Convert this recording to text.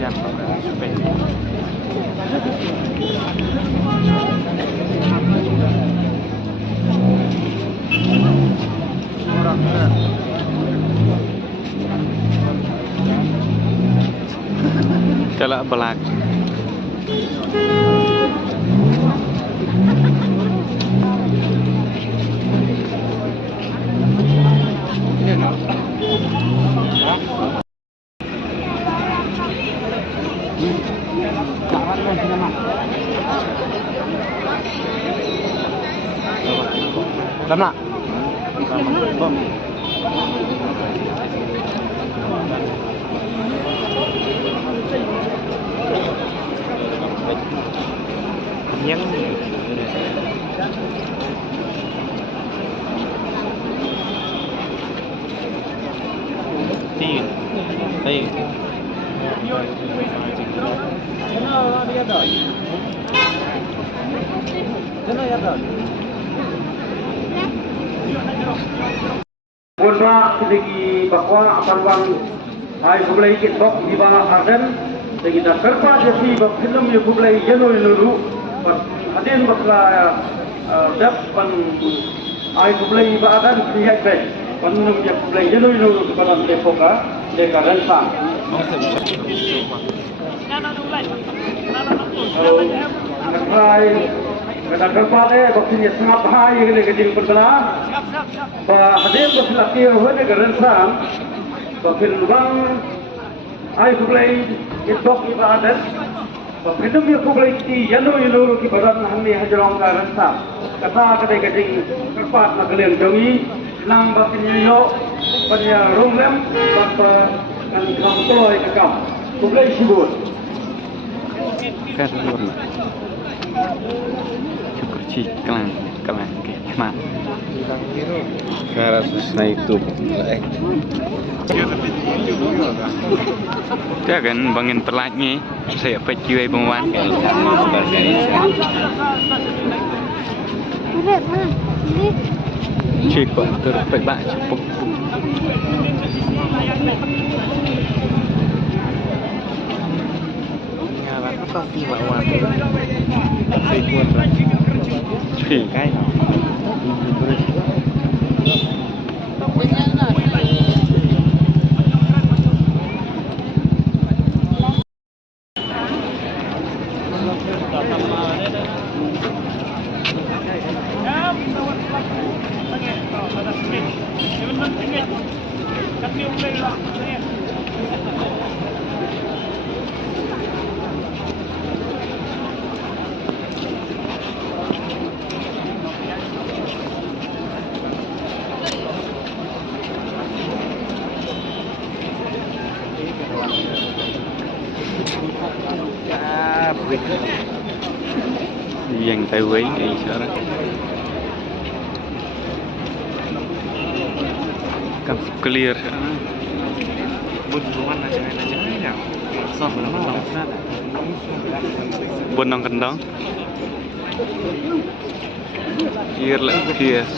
Jam pada spek. Calak belak. Lama. Yang Tin. Đây. Bunma sedegi bahwa akan bang ay bublai kit bok di bawah harden segi dah serpa jadi bak film yang bublai jeno nuru hadin bakla dap pan ay bublai badan lihat baik pan yang bublai jeno nuru kalau depoka dekaran sang. Kata kerpale bakti sangat bahaya ini keding perbelah. Bah hadir berlaki oleh kerensan. Bakil bang, ay kublai itbok ibadat. Bakidum ya kublai ti yano yano ki badan hamni hajarong kerensan. Kata keding kerpat nak kalian jongi nang bakilnya yo pada rumlem bapa kan kampoi kekam. Kublai sibut. Karena cukup kelang ke mana? Cara susah itu. Dia kan bangin terlatnya saya pergi pemawan. Cukup terperbak cukup. Pasti bawa ribuan lagi. Kan? Yang tahu ini sekarang kan clear bonang kendang here like here